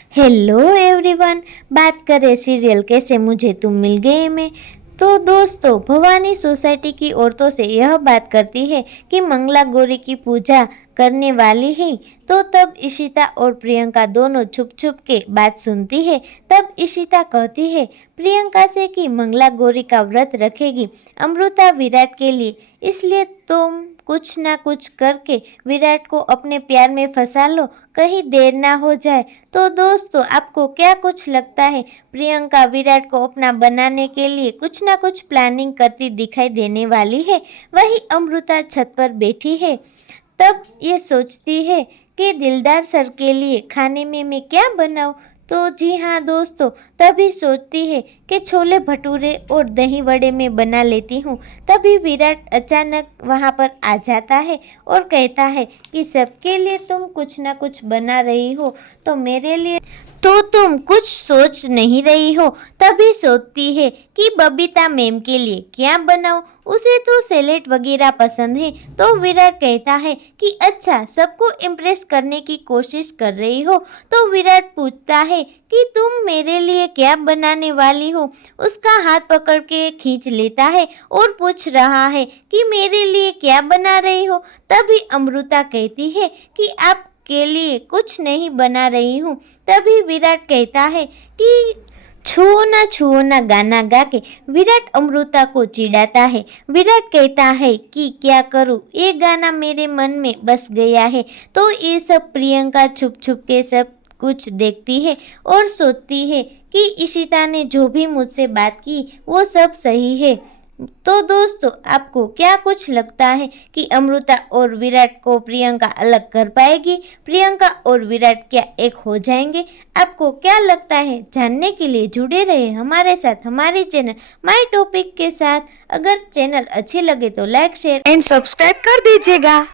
Hello everyone. बात करें serial कैसे मुझे तुम मिल गए में। तो दोस्तों, भवानी सोसाइटी की औरतों से यह बात करती है कि मंगला गौरी की पूजा करने वाली है। तो तब इशिता और प्रियंका दोनों छुप छुप के बात सुनती है। तब इशिता कहती है प्रियंका से कि मंगला गौरी का व्रत रखेगी अमृता विराट के लिए, इसलिए तुम कुछ ना कुछ करके विराट को अपने प्यार में फंसा लो, कहीं देर ना हो जाए। तो दोस्तों, आपको क्या कुछ लगता है, प्रियंका विराट को अपना बनाने के लिए कुछ ना कुछ प्लानिंग करती दिखाई देने वाली है? वही अमृता छत पर बैठी है। तब ये सोचती है कि दिलदार सर के लिए खाने में मैं क्या बनाऊं। तो जी हाँ दोस्तों, तभी सोचती है कि छोले भटूरे और दही वड़े में बना लेती हूँ। तभी विराट अचानक वहाँ पर आ जाता है और कहता है कि सबके लिए तुम कुछ ना कुछ बना रही हो, तो मेरे लिए तो तुम कुछ सोच नहीं रही हो। तभी सोचती है कि बबीता मैम के लिए क्या बनाऊं, उसे तो सैलेड वगैरह पसंद है। तो विराट कहता है कि अच्छा, सबको इम्प्रेस करने की कोशिश कर रही हो। तो विराट पूछता है कि तुम मेरे लिए क्या बनाने वाली हो। उसका हाथ पकड़ के खींच लेता है और पूछ रहा है कि मेरे लिए क्या बना रही हो। तभी अमृता कहती है कि आप के लिए कुछ नहीं बना रही हूँ। तभी विराट कहता है कि छुओ ना गाना गा के विराट अमृता को चिढ़ाता है। विराट कहता है कि क्या करूँ, ये गाना मेरे मन में बस गया है। तो ये सब प्रियंका छुप छुप के सब कुछ देखती है और सोचती है कि इशिता ने जो भी मुझसे बात की वो सब सही है। तो दोस्तों, आपको क्या कुछ लगता है कि अमृता और विराट को प्रियंका अलग कर पाएगी? प्रियंका और विराट क्या एक हो जाएंगे? आपको क्या लगता है? जानने के लिए जुड़े रहे हमारे साथ, हमारे चैनल माय टॉपिक के साथ। अगर चैनल अच्छी लगे तो लाइक शेयर एंड सब्सक्राइब कर दीजिएगा।